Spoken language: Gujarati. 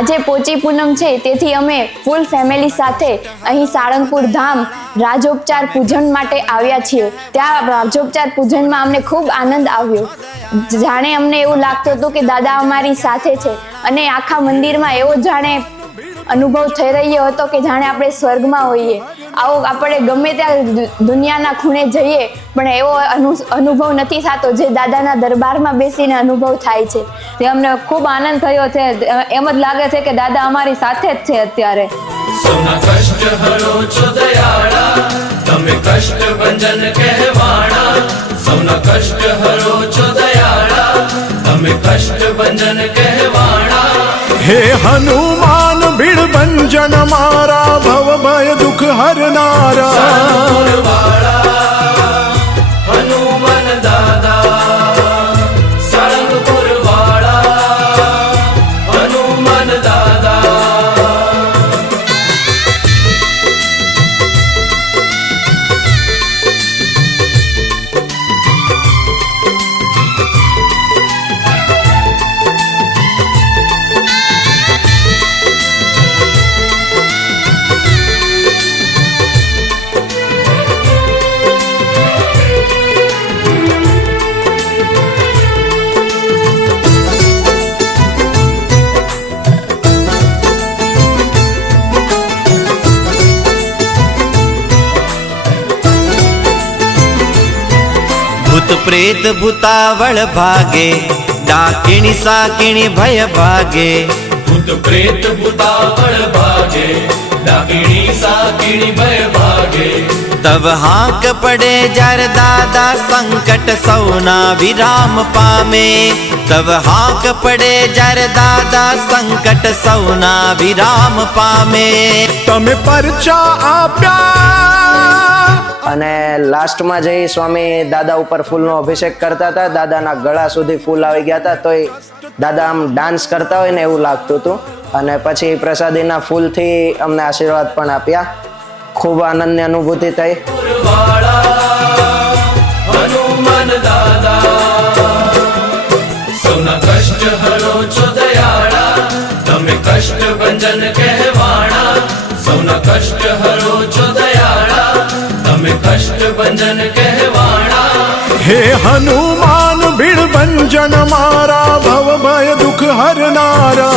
આજે પોચી પૂનમ છે, તેથી અમે ફૂલ ફેમિલી સાથે અહીં સાળંગપુર ધામ રાજોપચાર પૂજન માટે આવ્યા છીએ. ત્યાં રાજોપચાર પૂજનમાં અમને ખૂબ આનંદ આવ્યો. જાણે અમને એવું લાગતું હતું કે દાદા અમારી સાથે છે અને આખા મંદિરમાં એવો જાણે અનુભવ થઈ રહ્યો હતો કે જાણે આપણે સ્વર્ગમાં હોઈએ. આવો આપણે ગમે ત્યાં દુનિયાના ખૂણે જઈએ પણ એવો અનુ- અનુભવ નથી થતો જે દાદાના દરબારમાં બેસીને અનુભવ થાય છે. તે અમને ખૂબ આનંદ થયો છે. એમ જ લાગે છે કે દાદા અમારી સાથે જ છે અત્યારે. કષ્ટ હરો છો દયાળા તમે કષ્ટ ભંજન કહેવાણા. સૌના કષ્ટ હરો છો દયાળા તમે કષ્ટ ભંજન કહેવાણા. હે હનુમાન! ભીડ ભંજન મારા ભૂત પ્રેત ભૂતાવળ ભાગે ડાકીણી સાકીણી ભય ભાગે. ભૂત પ્રેત ભૂતાવળ ભાગે ડાકીણી સાકીણી ભય ભાગે. તવ હાંક પડે જ્યારે દાદા સંકટ સૌના વિરામ પામે. તવ હાંક પડે જ્યારે દાદા સંકટ સૌના વિરામ પામે. તમે પરચા આપ્યા. અને લાસ્ટમાં જઈ સ્વામી દાદા ઉપર ફૂલનો અભિષેક કરતા હતા. દાદાના ગળા સુધી ફૂલ આવી ગયા હતા. તોય દાદા આમ ડાન્સ કરતા હોય ને એવું લાગતું હતું. અને પછી પ્રસાદીના ફૂલથી અમને આશીર્વાદ પણ આપ્યા. ખૂબ આનંદની અનુભૂતિ થઈ. કષ્ટ હરો છો તમે કષ્ટ ભંજન કહેવાણા હે હનુમાન ભીડ ભંજન મારા ભવ ભય દુઃખ હરનારા